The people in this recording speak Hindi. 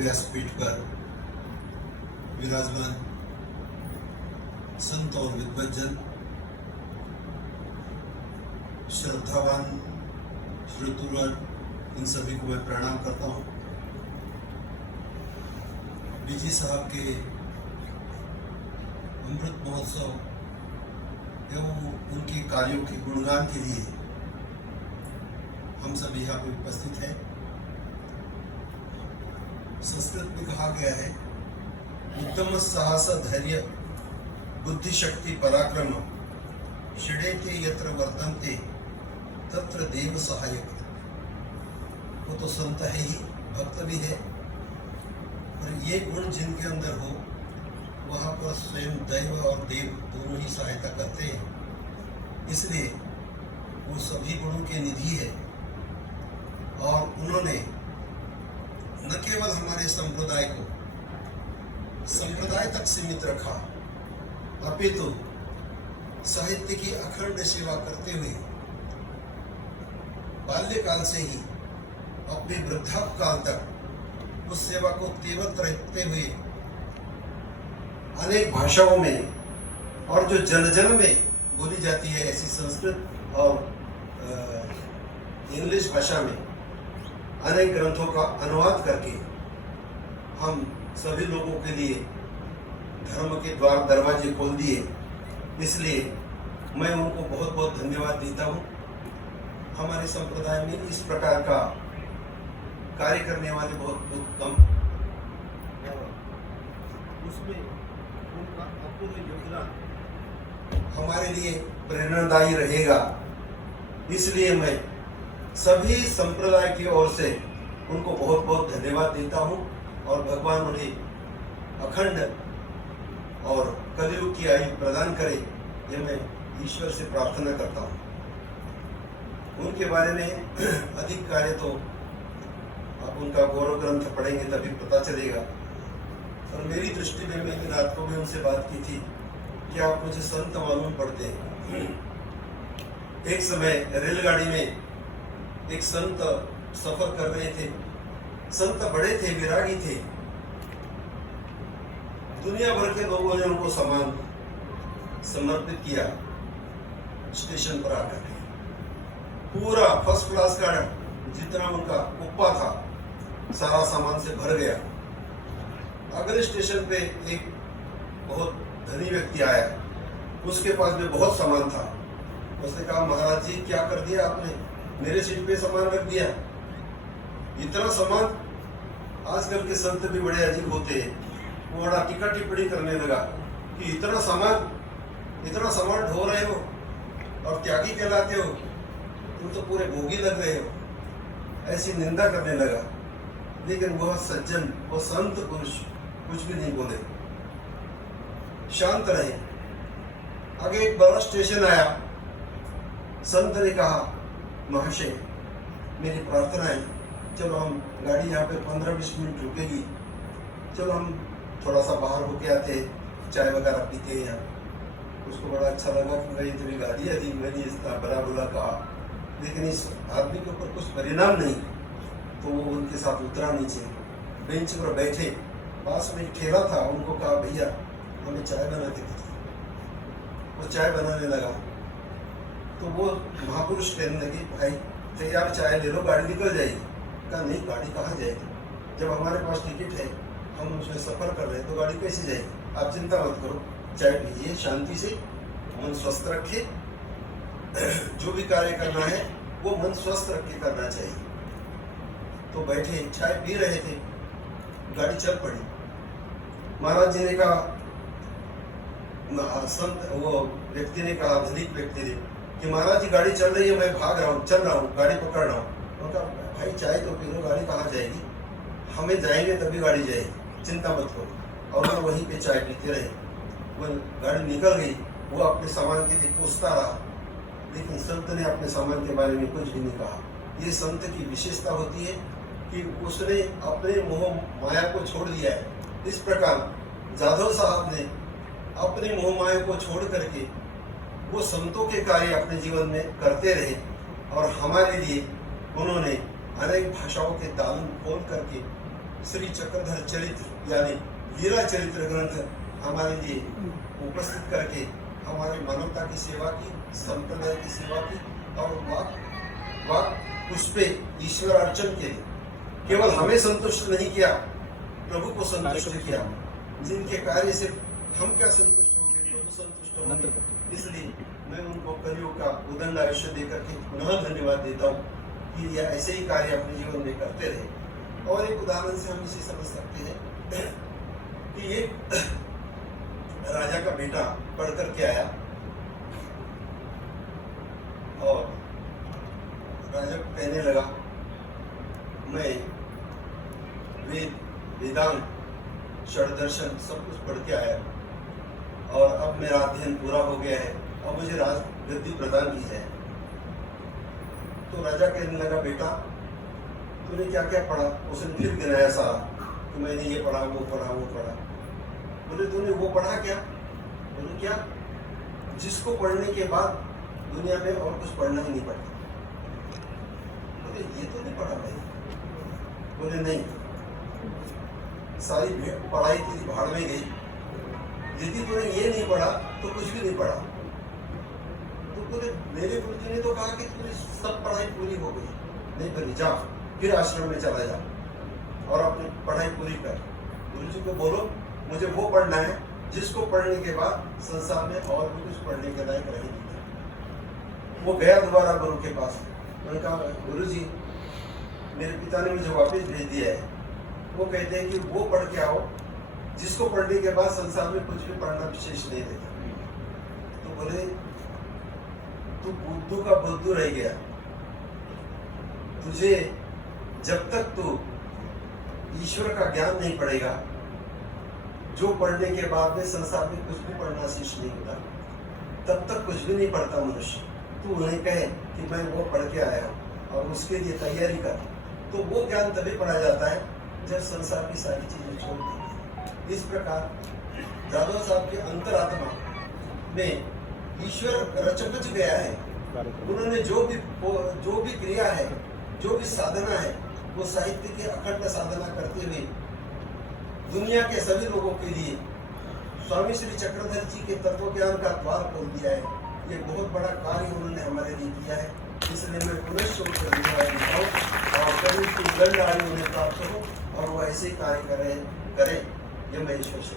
व्यासपीठ पर विराजमान संत और विद्वज्जन, श्रद्धावान श्रोतृगण, इन सभी को मैं प्रणाम करता हूँ। बीजी साहब के अमृत महोत्सव एवं उनके कार्यों के गुणगान के लिए हम सभी यहाँ पे उपस्थित हैं। संस्कृत में कहा गया है, उत्तम साहस धैर्य बुद्धि शक्ति पराक्रम षडेते यत्र वर्तन्ते तत्र देव सहायक। वो तो संत है ही, भक्त भी है, और ये गुण जिनके अंदर हो वहाँ पर स्वयं दैव और देव दोनों ही सहायता करते हैं। इसलिए वो सभी गुणों के निधि है और उन्होंने न केवल हमारे संप्रदाय को संप्रदाय तक सीमित रखा, अपितु साहित्य की अखंड सेवा करते हुए बाल्यकाल से ही अपने वृद्धापकाल तक उस सेवा को तीव्र रखते हुए अनेक भाषाओं में और जो जन जन में बोली जाती है ऐसी संस्कृत और इंग्लिश भाषा में अनेक ग्रंथों का अनुवाद करके हम सभी लोगों के लिए धर्म के द्वार दरवाजे खोल दिए। इसलिए मैं उनको बहुत बहुत धन्यवाद देता हूँ। हमारे संप्रदाय में इस प्रकार का कार्य करने वाले बहुत कम, उसमें उनका अपूर्व योगदान हमारे लिए प्रेरणादायी रहेगा। इसलिए मैं सभी संप्रदाय की ओर से उनको बहुत बहुत धन्यवाद देता हूँ और भगवान उन्हें अखंड और कलयुग की आयु प्रदान करे, ये मैं ईश्वर से प्रार्थना करता हूँ। उनके बारे में अधिक कार्य तो आप उनका गौरव ग्रंथ पढ़ेंगे तभी पता चलेगा। और मेरी दृष्टि में मैंने रात को भी उनसे बात की थी कि आप मुझे संत मालूम पड़ते हैं। एक समय रेलगाड़ी में एक संत सफर कर रहे थे। संत बड़े थे, विरागी थे। दुनिया भर के लोगों ने उनको सामान समर्पित किया। स्टेशन पर आकर पूरा फर्स्ट क्लास का जितना उनका कुप्पा था सारा सामान से भर गया। अगले स्टेशन पे एक बहुत धनी व्यक्ति आया, उसके पास में बहुत सामान था। उसने कहा, महाराज जी क्या कर दिया आपने, मेरे सीट पे सामान रख दिया। इतना सामान, आजकल के संत भी बड़े अजीब होते हैं। वो बड़ा टीका टिप्पणी करने लगा कि इतना सामान ढो रहे हो और त्यागी कहलाते हो, तुम तो पूरे भोगी लग रहे हो, ऐसी निंदा करने लगा। लेकिन वह सज्जन, वह संत पुरुष कुछ भी नहीं बोले, शांत रहे। आगे एक बड़ा स्टेशन आया। संत ने कहा, महाशय मेरी प्रार्थना है, चलो हम गाड़ी यहाँ पे 15-20 मिनट रुकेगी, चलो हम थोड़ा सा बाहर होके आते हैं, चाय वगैरह पीते हैं यहाँ। उसको बड़ा अच्छा लगा कि भाई तेरी गाड़ी है थी, मैंने इसका बड़ा बुरा कहा, लेकिन इस आदमी के ऊपर कुछ परिणाम नहीं, तो वो उनके साथ उतरा नीचे, बेंच पर बैठे। पास में एक ठेला था, उनको कहा, भैया हमें चाय बना के दीजिए। वो चाय बनाने लगा तो वो महापुरुष कहने लगे, भाई तैयार चाय ले लो, गाड़ी निकल जाएगी। कहा, नहीं गाड़ी कहाँ जाएगी, जब हमारे पास टिकट है, हम उसमें सफ़र कर रहे हैं, तो गाड़ी कैसे जाएगी। आप चिंता मत करो, चाय पीजिए शांति से, मन स्वस्थ रखिए। जो भी कार्य करना है वो मन स्वस्थ रख के करना चाहिए। तो बैठे चाय पी रहे थे, गाड़ी चल पड़ी। महाराज जी ने कहा, संत वो व्यक्ति ने कहा, धनिक व्यक्ति ने, कि महाराज जी गाड़ी चल रही है, मैं भाग रहा हूँ, चल रहा हूँ, गाड़ी पकड़ रहा हूँ। उनका, भाई चाय तो पी लो, गाड़ी कहाँ जाएगी, हमें जाएंगे तभी गाड़ी जाएगी, चिंता मत करो। और वो वहीं पे चाय पीते रहे। वो गाड़ी निकल गई, वो अपने सामान के लिए पूछता रहा, लेकिन संत ने अपने सामान के बारे में कुछ भी नहीं कहा। ये संत की विशेषता होती है कि उसने अपने मोह माया को छोड़ दिया है। इस प्रकार जाधव साहब ने अपने मोह माया को छोड़ करके वो संतों के कार्य अपने जीवन में करते रहे और हमारे लिए उन्होंने अनेक भाषाओं के तालुम खोल करके श्री चक्रधर चरित्र यानी लीला चरित्र ग्रंथ हमारे लिए उपस्थित करके हमारे मानवता की सेवा की, संप्रदाय की सेवा की और उस पे ईश्वर अर्चन के केवल हमें संतुष्ट नहीं किया, प्रभु को संतुष्ट किया। जिनके कार्य से हम क्या संतुष्ट होंगे, प्रभु संतुष्ट होंगे। इसलिए मैं उनको कलियुग का उदंड आयुष्य देकर के पुनः धन्यवाद देता हूँ कि यह ऐसे ही कार्य अपने जीवन में करते रहे। और एक उदाहरण से हम इसे समझ सकते हैं कि एक राजा का बेटा पढ़ करके आया और राजा को कहने लगा, मैं वेदांत षड्दर्शन सब कुछ पढ़ के आया और अब मेरा अध्ययन पूरा हो गया है, अब मुझे राज गद्दी प्रदान की जाए। तो राजा कहने लगा, बेटा तूने क्या क्या पढ़ा? उसने फिर गिनाया सारा कि मैंने ये पढ़ा, वो पढ़ा, वो पढ़ा। बोले, तूने वो पढ़ा क्या? बोले, क्या? जिसको पढ़ने के बाद दुनिया में और कुछ पढ़ना ही नहीं पड़ता। बोले, ये तो नहीं पढ़ा भाई। बोले, नहीं, सारी पढ़ाई तेरी भाड़ में गई। यदि तूने ये नहीं पढ़ा तो कुछ भी नहीं पढ़ा। तो बोले, मेरे गुरुजी ने तो कहा कि तुम्हारी सब पढ़ाई पूरी हो गई। नहीं बनी, जा फिर आश्रम में चला जा और अपनी पढ़ाई पूरी कर। गुरुजी को बोलो, मुझे वो पढ़ना है जिसको पढ़ने के बाद संसार में और भी कुछ पढ़ने के लायक रहेगी। वो गया दोबारा गुरु के पास। उन्होंने कहा, गुरुजी मेरे पिता ने मुझे वापस भेज दिया है। वो कहते हैं कि वो पढ़ के आओ जिसको पढ़ने के बाद संसार में कुछ भी पढ़ना विशेष नहीं रहता। तो बोले, तू बुद्धू का बुद्धू रह गया। तुझे जब तक तू ईश्वर का ज्ञान नहीं पढ़ेगा, जो पढ़ने के बाद में संसार में कुछ भी पढ़ना शेष नहीं होता, तब तक कुछ भी नहीं पढ़ता मनुष्य। तू उन्हें कहे कि मैं वो पढ़ के आया हूँ और उसके लिए तैयारी कर, तो वो ज्ञान तभी पढ़ा जाता है जब संसार की सारी चीजें छोड़ दी। इस प्रकार जादव साहब के अंतरात्मा में ईश्वर रचपच गया है। उन्होंने जो भी क्रिया है, जो भी साधना है, वो साहित्य की अखंड साधना करते हुए दुनिया के सभी लोगों के लिए स्वामी श्री चक्रधर जी के तत्व ज्ञान का द्वार खोल दिया है। ये बहुत बड़ा कार्य उन्होंने हमारे लिए किया है। इसलिए मैं पुनः उनको धन्यवाद देता हूँ और कभी की दंड आयु उन्हें प्राप्त हो और वो ऐसे कार्य करें, ये मैं ईश्वर से